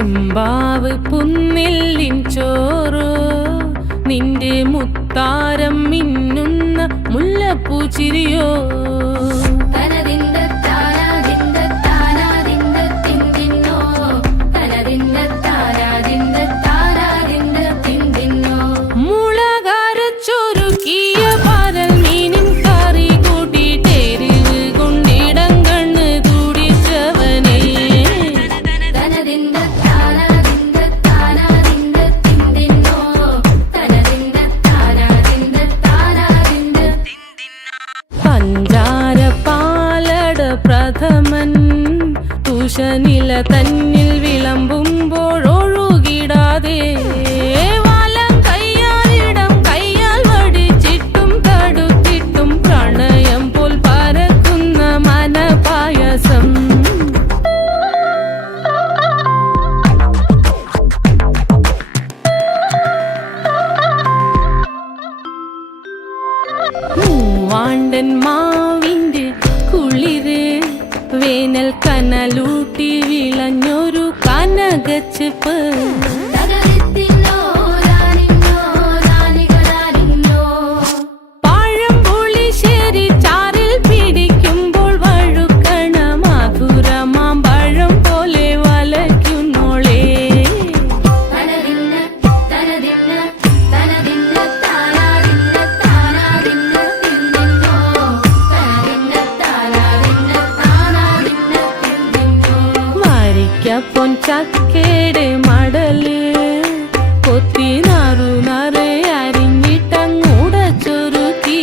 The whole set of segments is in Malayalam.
ചെമ്പാവ് പുന്നെല്ലിൻ ചോറോ നിന്റെ മുത്താരം മിന്നുന്ന മുല്ലപ്പൂച്ചിരിയോ പ്രഥമൻ തുഷനില തന്നിൽ വിളമ്പുമ്പോഴൊഴുകിടാതെ വലം കയ്യാലിടം കയ്യാൽ വടിച്ചിട്ടും തടുത്തിട്ടും പ്രണയം പോൽ പരക്കുന്ന മനപായസം മൂവാണ്ടൻ മാവിന്റെ കുളിര് വേനൽ കനലൂട്ടി വിളഞ്ഞൊരു കനകച്ചെപ്പ് പഴംപുളിശ്ശേരി ചാറിൽ പിടിക്കുമ്പോൾ വഴുക്കണ മധുരമാം പഴം പോലെ വലയ്ക്കുന്നോളേ പൊൻചക്കയുടെ മടല് കൊത്തി നാറു നറെ അരിഞ്ഞിട്ടങ്ങൂടച്ചൊരുക്കി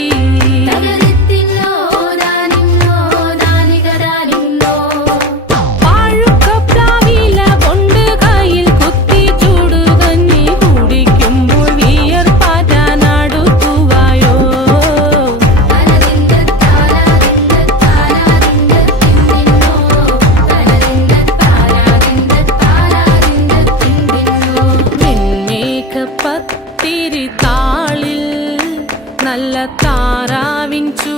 പാഴുക്കപ്ലാവില കൊണ്ട് കയ്യിൽ കുത്തി ചൂടുകഞ്ഞി കുടിക്കുമ്പോൾ വിയർപ്പാറ്റാനടുത്തുവായോ പത്തിരി താളിൽ നല്ല താറാവിൻ ചൂ